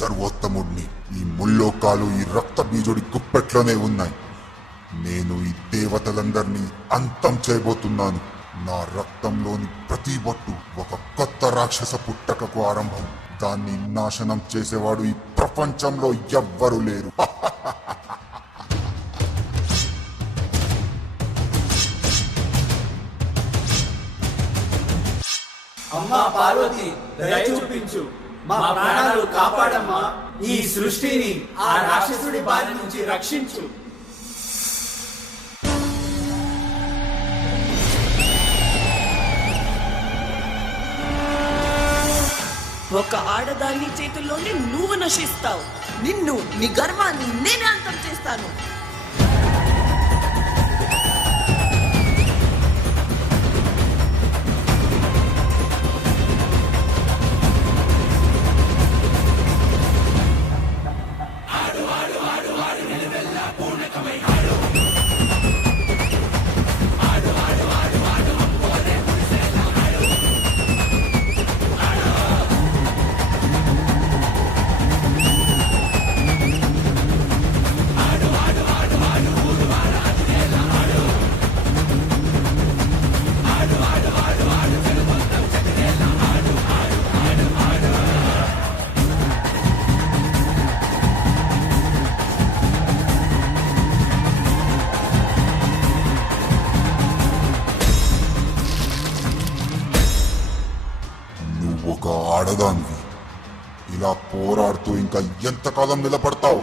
సర్వోత్తముడిని. ఈ ముల్లోకాలు ఈ రక్త బీజుడి గుప్పెట్లోనే ఉన్నాయి. నేను ఈ దేవతలందరినీ అంతం చేయబోతున్నాను. నా రక్తంలోని ప్రతి బొట్టు ఒక కొత్త రాక్షస పుట్టకకు ఆరంభం. దాన్ని నాశనం చేసేవాడు ఈ ప్రపంచంలో ఎవ్వరూ లేరు. అమ్మా పార్వతి, దయ చూపించు, మా ప్రాణాలు కాపాడమ్మా. ఈ సృష్టిని ఆ రాక్షసుడి బారి నుంచి రక్షించు. ఒక ఆడదాని చేతుల్లోనే నువ్వు నశిస్తావు. నిన్ను, నీ గర్వాన్ని నేనే అంతం చేస్తాను. ఒక ఆడదాన్ని ఇలా పోరాడుతూ ఇంకా ఎంతకాలం నిలబడతావు?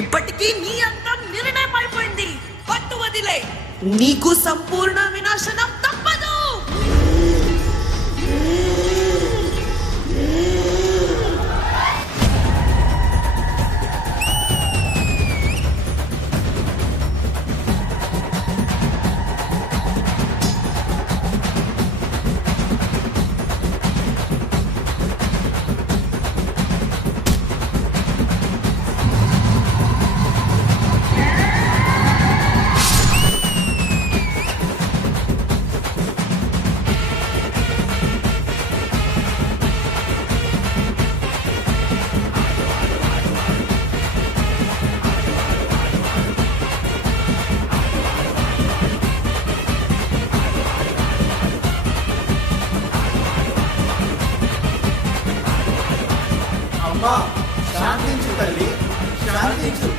ఇప్పటికీ నీ అంతం నిర్ణయం అయిపోయింది. పట్టు వదిలే, నీకు సంపూర్ణ వినాశనం తప్పదు. అమ్మా శాంతించు తల్లి, శాంతించు.